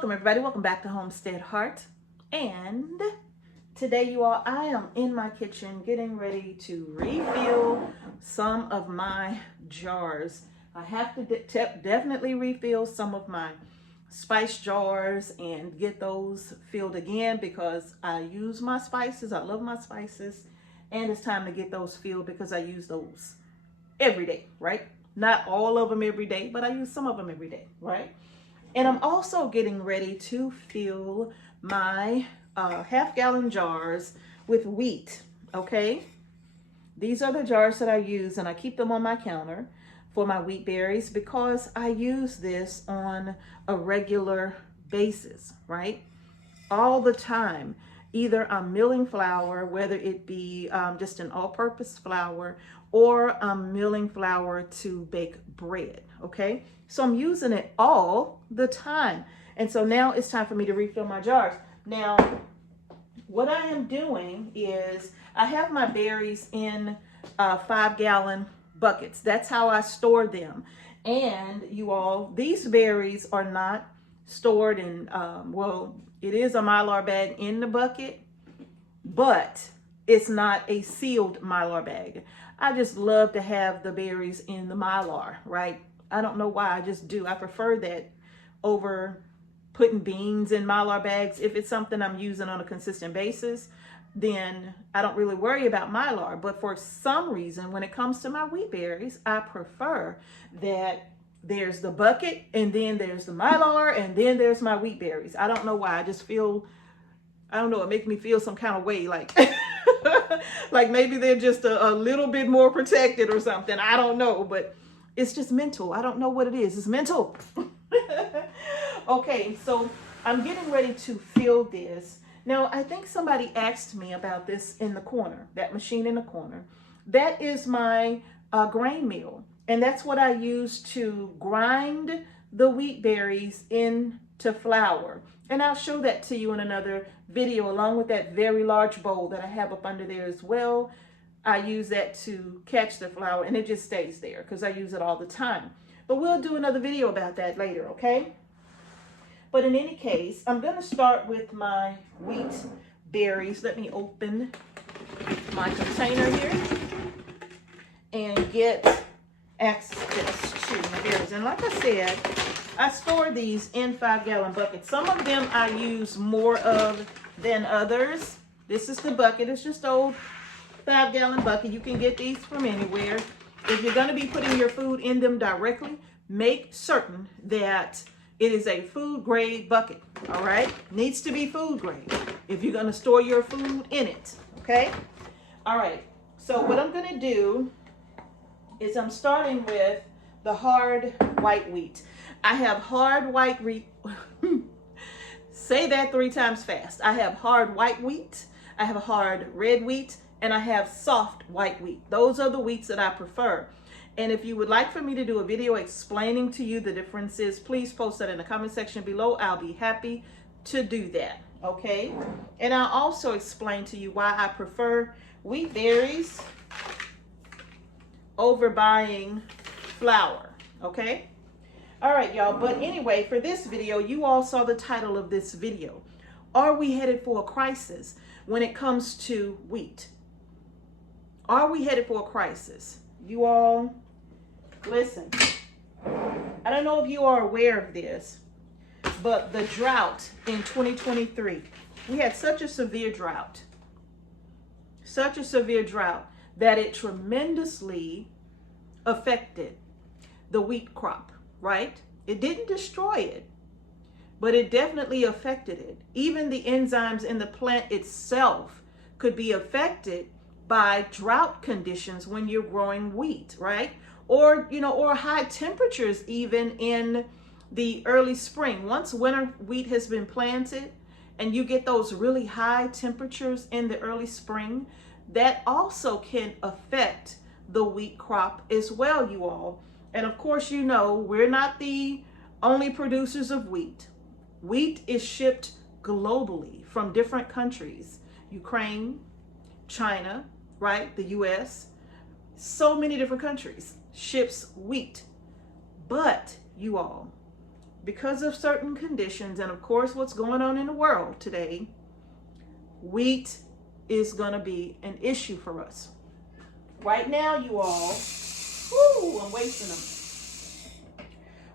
Welcome everybody, welcome back to Homestead Heart. And today you all, I am in my kitchen getting ready to refill some of my jars. I have to definitely refill some of my spice jars and get those filled again because I use my spices. I love my spices, and it's time to get those filled because I use those every day, right? Not all of them every day, but I use some of them every day, right? And I'm also getting ready to fill my half-gallon jars with wheat, okay? These are the jars that I use, and I keep them on my counter for my wheat berries because I use this on a regular basis, right? All the time. Either I'm milling flour, whether it be just an all-purpose flour, or I'm milling flour to bake bread, okay? So I'm using it all the time. And so now it's time for me to refill my jars. Now, what I am doing is I have my berries in 5-gallon buckets. That's how I store them. And you all, these berries are not stored in, well, it is a Mylar bag in the bucket, but it's not a sealed Mylar bag. I just love to have the berries in the Mylar, right? I don't know why, I just do. I prefer that over putting beans in Mylar bags. If it's something I'm using on a consistent basis, then I don't really worry about Mylar. But for some reason, when it comes to my wheat berries, I prefer that there's the bucket, and then there's the Mylar, and then there's my wheat berries. I don't know why. I just feel, I don't know, it makes me feel some kind of way, like like maybe they're just a little bit more protected or something. I don't know, but it's just mental. I don't know what it is. It's mental. Okay, so I'm getting ready to fill this. Now, I think somebody asked me about this in the corner, that machine in the corner. That is my grain mill. And that's what I use to grind the wheat berries into flour. And I'll show that to you in another video, along with that very large bowl that I have up under there as well. I use that to catch the flour, and it just stays there because I use it all the time. But we'll do another video about that later, okay? But in any case, I'm going to start with my wheat berries. Let me open my container here and get access to my berries. And like I said, I store these in 5-gallon buckets. Some of them I use more of than others. This is the bucket. It's just old 5-gallon bucket. You can get these from anywhere. If you're going to be putting your food in them directly, make certain that it is a food grade bucket. All right, needs to be food grade if you're going to store your food in it. Okay. All right, so what I'm going to do is I'm starting with the hard white wheat. I have hard white wheat. Say that 3 times fast. I have hard white wheat, I have hard red wheat, and I have soft white wheat. Those are the wheats that I prefer. And if you would like for me to do a video explaining to you the differences, please post that in the comment section below. I'll be happy to do that, okay? And I'll also explain to you why I prefer wheat berries over buying flour, okay? All right, y'all, but anyway, for this video, you all saw the title of this video. Are we headed for a crisis when it comes to wheat? Are we headed for a crisis? You all, listen, I don't know if you are aware of this, but the drought in 2023, we had such a severe drought that it tremendously affected the wheat crop, right? It didn't destroy it, but it definitely affected it. Even the enzymes in the plant itself could be affected by drought conditions when you're growing wheat, right? Or, you know, or high temperatures even in the early spring. Once winter wheat has been planted and you get those really high temperatures in the early spring, that also can affect the wheat crop as well, you all. And of course, you know, we're not the only producers of wheat. Wheat is shipped globally from different countries. Ukraine, China, right? The US, so many different countries ships wheat. But you all, because of certain conditions, and of course what's going on in the world today, wheat is going to be an issue for us. Right now, you all, I'm wasting them.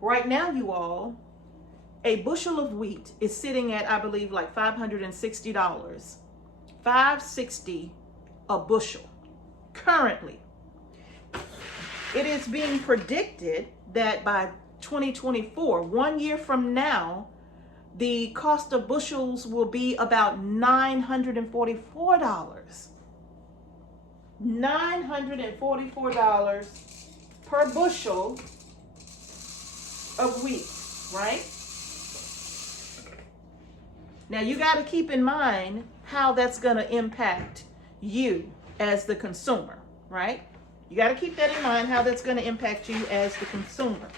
Right now, you all, a bushel of wheat is sitting at, I believe, like $560. $560 a bushel currently. It is being predicted that by 2024, 1 year from now, the cost of bushels will be about $944. $944 per bushel of wheat, right? Now you got to keep in mind how that's going to impact you as the consumer, right? You got to keep that in mind, how that's going to impact you as the consumer.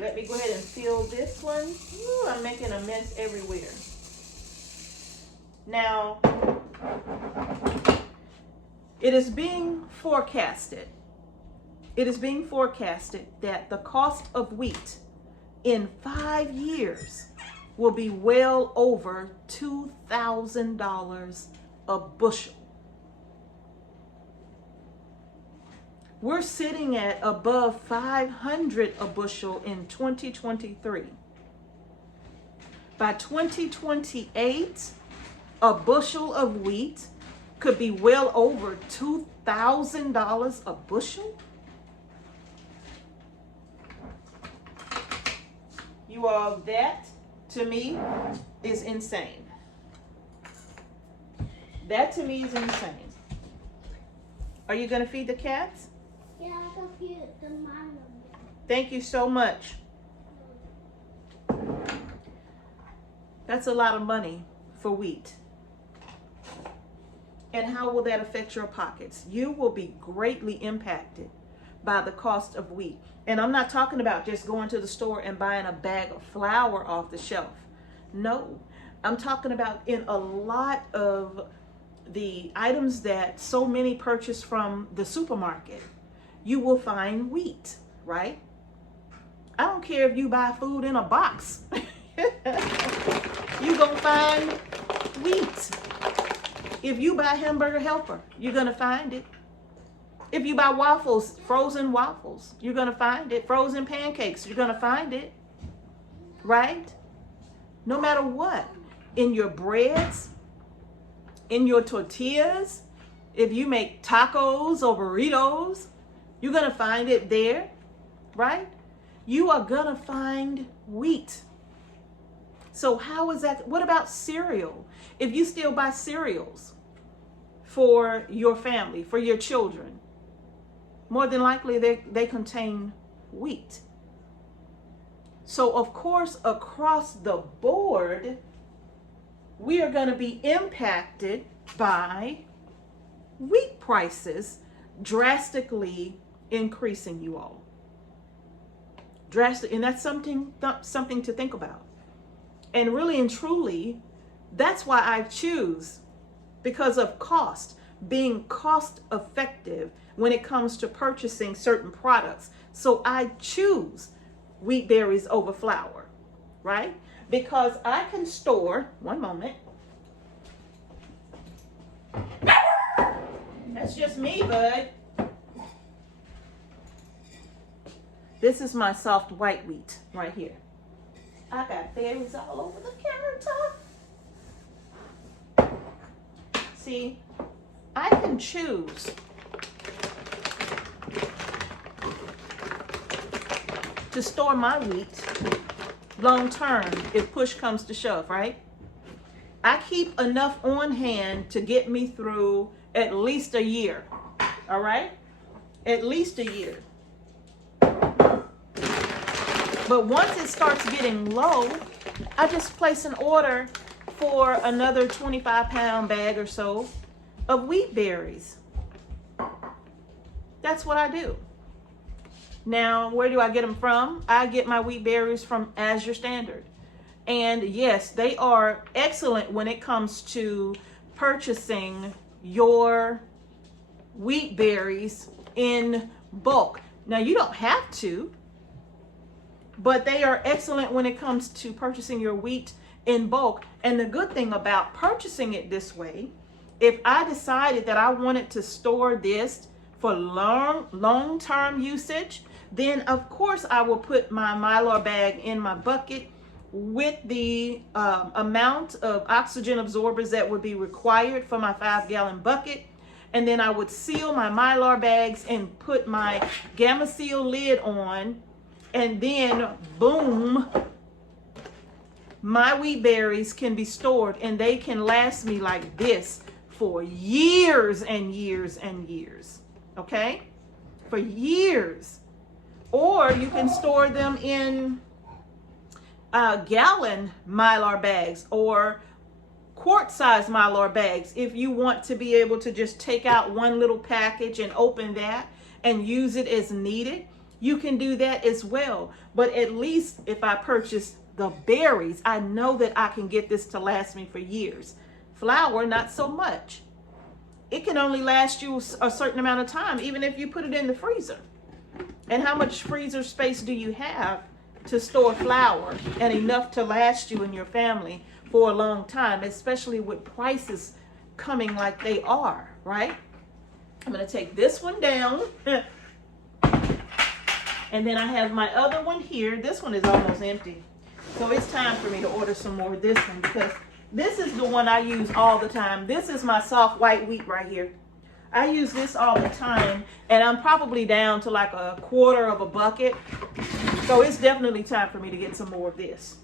Let me go ahead and fill this one. Ooh, I'm making a mess everywhere. Now, it is being forecasted. It is being forecasted that the cost of wheat in 5 years will be well over $2,000 a bushel. We're sitting at above $500 a bushel in 2023. By 2028, a bushel of wheat could be well over $2,000 a bushel. You all, that to me is insane. That to me is insane. Are you going to feed the cats? Yeah, I can feed the mom. Thank you so much. That's a lot of money for wheat. And how will that affect your pockets? You will be greatly impacted by the cost of wheat. And I'm not talking about just going to the store and buying a bag of flour off the shelf. No, I'm talking about in a lot of the items that so many purchase from the supermarket, you will find wheat, right? I don't care if you buy food in a box. You're going to find wheat. If you buy hamburger helper, you're going to find it. If you buy waffles, frozen waffles, you're going to find it. Frozen pancakes, you're going to find it. Right? No matter what. In your breads, in your tortillas, if you make tacos or burritos, you're going to find it there. Right? You are going to find wheat. So how is that? What about cereal? If you still buy cereals for your family, for your children, more than likely they contain wheat. So of course, across the board, we are going to be impacted by wheat prices drastically increasing, you all. Drastic, and that's something to think about. And really and truly, that's why I choose, because of cost, being cost effective when it comes to purchasing certain products. So I choose wheat berries over flour, right? Because I can store, one moment. That's just me, bud. This is my soft white wheat right here. I got berries all over the countertop. See, I can choose to store my wheat long term if push comes to shove, right? I keep enough on hand to get me through at least a year, all right? At least a year. But once it starts getting low, I just place an order for another 25-pound bag or so of wheat berries. That's what I do. Now, where do I get them from? I get my wheat berries from Azure Standard. And yes, they are excellent when it comes to purchasing your wheat berries in bulk. Now, you don't have to. but they are excellent when it comes to purchasing your wheat in bulk. And the good thing about purchasing it this way, if I decided that I wanted to store this for long-term usage, then of course I will put my Mylar bag in my bucket with the amount of oxygen absorbers that would be required for my 5-gallon bucket. And then I would seal my Mylar bags and put my Gamma Seal lid on, and then boom, my wheat berries can be stored, and they can last me like this for years and years and years. Okay? For years. Or you can store them in gallon Mylar bags or quart-size Mylar bags if you want to be able to just take out one little package and open that and use it as needed. You can do that as well. But at least if I purchase the berries, I know that I can get this to last me for years. Flour, not so much. It can only last you a certain amount of time, even if you put it in the freezer. And how much freezer space do you have to store flour and enough to last you and your family for a long time, especially with prices coming like they are, right? I'm going to take this one down. And then I have my other one here. This one is almost empty. So it's time for me to order some more of this one, because this is the one I use all the time. This is my soft white wheat right here. I use this all the time, and I'm probably down to like a quarter of a bucket. So it's definitely time for me to get some more of this,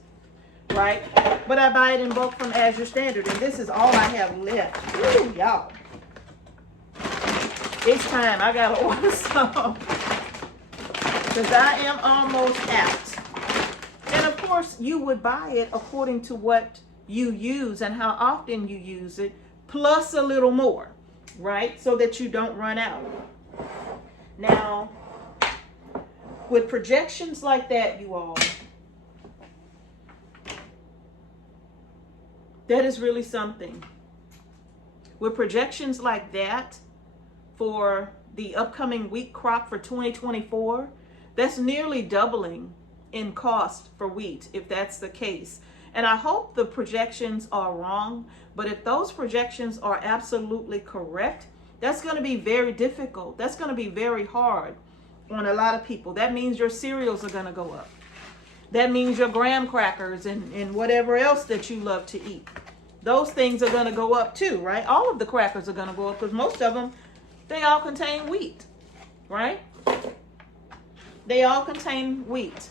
right? But I buy it in bulk from Azure Standard, and this is all I have left. Ooh, y'all. It's time. I gotta order some, because I am almost out. And of course, you would buy it according to what you use and how often you use it, plus a little more, right? So that you don't run out. Now, with projections like that, you all, that is really something. With projections like that for the upcoming wheat crop for 2024, that's nearly doubling in cost for wheat, if that's the case. And I hope the projections are wrong, but if those projections are absolutely correct, that's going to be very difficult. That's going to be very hard on a lot of people. That means your cereals are going to go up. That means your graham crackers and whatever else that you love to eat. Those things are going to go up too, right? All of the crackers are going to go up, because most of them, they all contain wheat, right? They all contain wheat.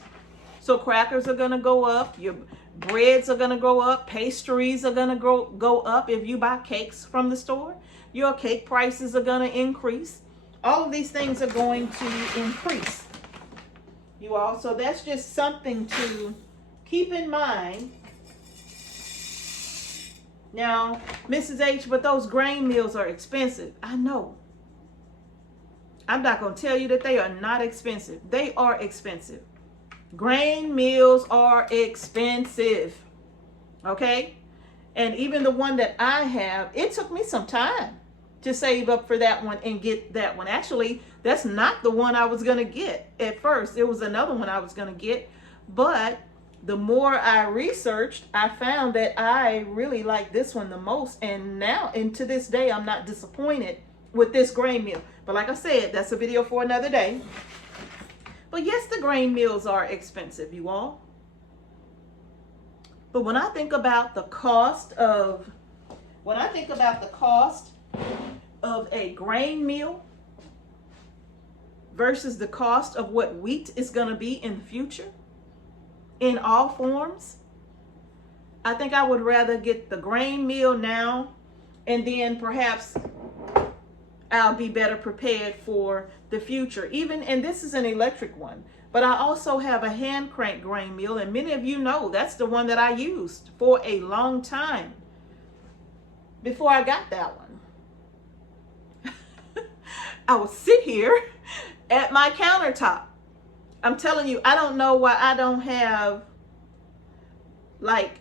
So crackers are going to go up. Your breads are going to go up. Pastries are going to go up. If you buy cakes from the store, your cake prices are going to increase. All of these things are going to increase, you all. So that's just something to keep in mind. Now, Mrs. H, but those grain meals are expensive. I know. I'm not going to tell you that they are not expensive. They are expensive. Grain meals are expensive. Okay? And even the one that I have, it took me some time to save up for that one and get that one. Actually, that's not the one I was going to get at first. It was another one I was going to get. But the more I researched, I found that I really like this one the most. And now, and to this day, I'm not disappointed with this grain meal. But like I said, that's a video for another day. But yes, the grain meals are expensive, you all. But when I think about the cost of, a grain meal versus the cost of what wheat is going to be in the future, in all forms, I think I would rather get the grain meal now, and then perhaps I'll be better prepared for the future. Even, and this is an electric one, but I also have a hand crank grain mill, and many of you know that's the one that I used for a long time before I got that one. I would sit here at my countertop. I'm telling you, I don't know why I don't have like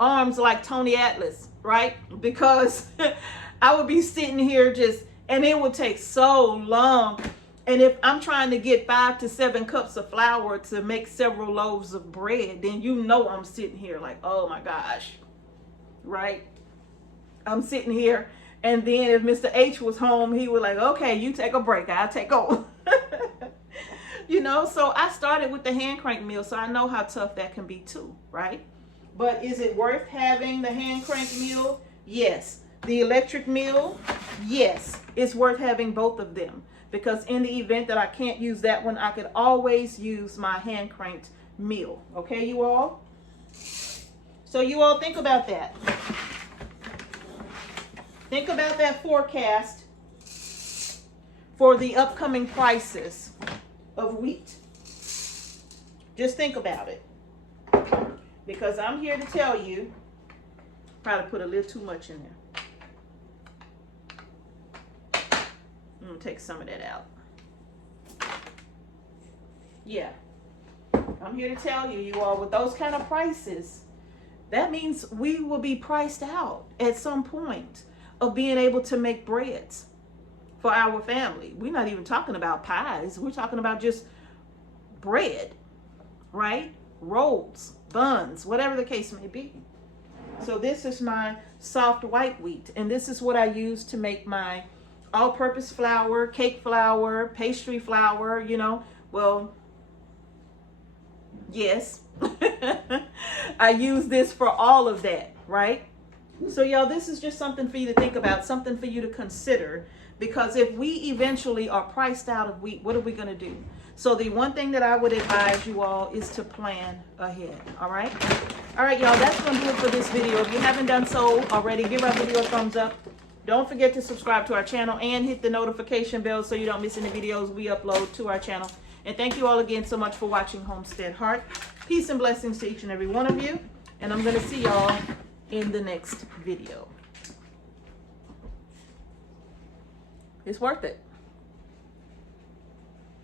arms like Tony Atlas, right? Because I would be sitting here just, and it would take so long. And if I'm trying to get 5 to 7 cups of flour to make several loaves of bread, then you know I'm sitting here like, oh my gosh, right? I'm sitting here. And then if Mr. H was home, he was like, okay, you take a break, I'll take over. You know, so I started with the hand crank mill, so I know how tough that can be too, right? But is it worth having the hand crank mill? Yes. The electric mill? Yes. It's worth having both of them, because in the event that I can't use that one, I could always use my hand cranked mill. Okay, you all? So you all think about that. Think about that forecast for the upcoming prices of wheat. Just think about it. Because I'm here to tell you, probably put a little too much in there. I'm going to take some of that out. Yeah. I'm here to tell you, you all, with those kind of prices, that means we will be priced out at some point of being able to make breads for our family. We're not even talking about pies. We're talking about just bread, right? Rolls, buns, whatever the case may be. So this is my soft white wheat, and this is what I use to make my all-purpose flour, cake flour, pastry flour, you know. Well, yes, I use this for all of that, right? So y'all, this is just something for you to think about, something for you to consider, because if we eventually are priced out of wheat, what are we going to do? So the one thing that I would advise you all is to plan ahead. All right. All right, y'all, that's going to do it for this video. If you haven't done so already, give our video a thumbs up. Don't forget to subscribe to our channel and hit the notification bell so you don't miss any videos we upload to our channel. And thank you all again so much for watching Homestead Heart. Peace and blessings to each and every one of you. And I'm going to see y'all in the next video. It's worth it.